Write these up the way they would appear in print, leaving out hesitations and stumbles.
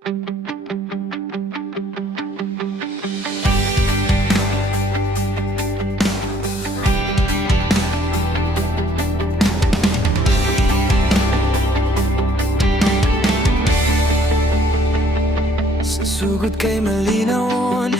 Sa sugod kay malinawon,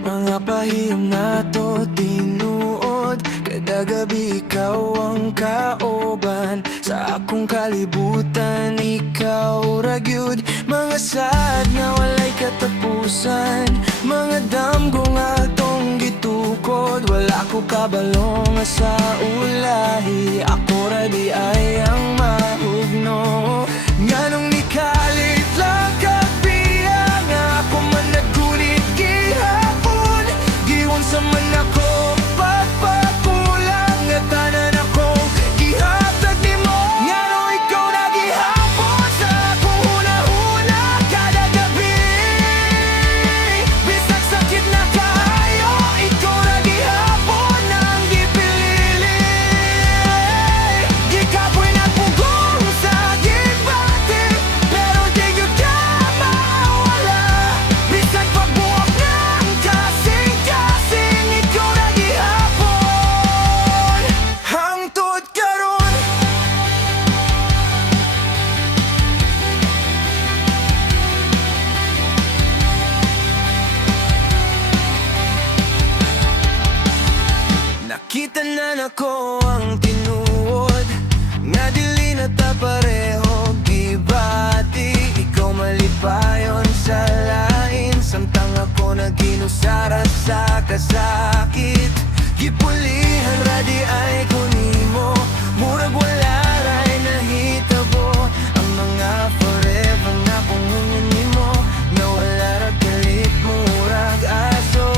mga pahiyong nato tinuod. Kada gabi ikaw ang kaoban, sa akong kalibutan ikaw ragyud. Mga sad nga walay katapusan, mga damgo nga atong gitukod. Wala ko kabalo nga sa ulahi, ako ra di ay ang mahugno. Nganong nikalit lang kapiya nga ako man nagkunit gihapon. Giwan sa man ako pagpakulang nga tanan akong gihatag nimo. Nganong ikaw na gihapon sa akong huna-huna kada gabi. Bisag sakit na kaayo, ikaw na gihapon ang gipilili. Gikapoy na pugong sa gibati, pero di gyud ka mawala. Bisag pagbuwak ng kasing-kasing, ikaw na gihapon hangtod karon. Nakita na nako ang tinuod, nga dili na ta pareho gibati. Ikaw malipayon sa lain, samtang ako naginusara sa kasakit. Gipulihan ra di ay kunimo, murag wala ray nahitabo. Ang mga forever na pungunan nimo, na wala ra galit murag aso.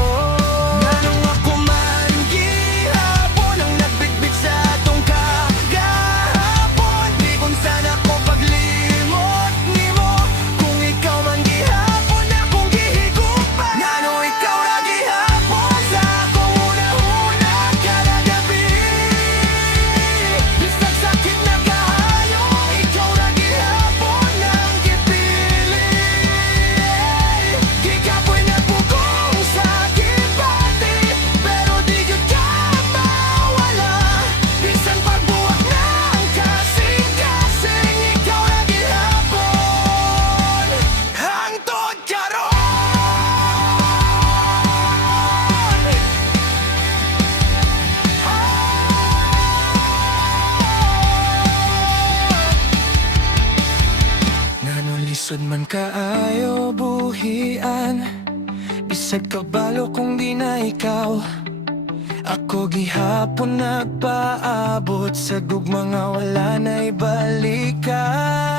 Nganong ako man gihapon ang nagbitbit sa atong kagahapon. Di kung sana ko paglimot nimo, kung ikaw man gihapon akong gihigupan. Nganong ikaw ra gihapon sa akong una-una kada gabi. Bisag sakit na kaayo, ikaw ra gihapon ang gipili. Gikapoy na pugong sa gibati, pero di gyud ka mawala. Bisan pagbuwak ng kasing-kasing, ikaw ra gihapon hangtod karon. Nganong lisod man kaayo buhian, bisag kabalo kung di na ikaw. Ako gihapon nagpaabot sa gugma nga wala na'y balikan.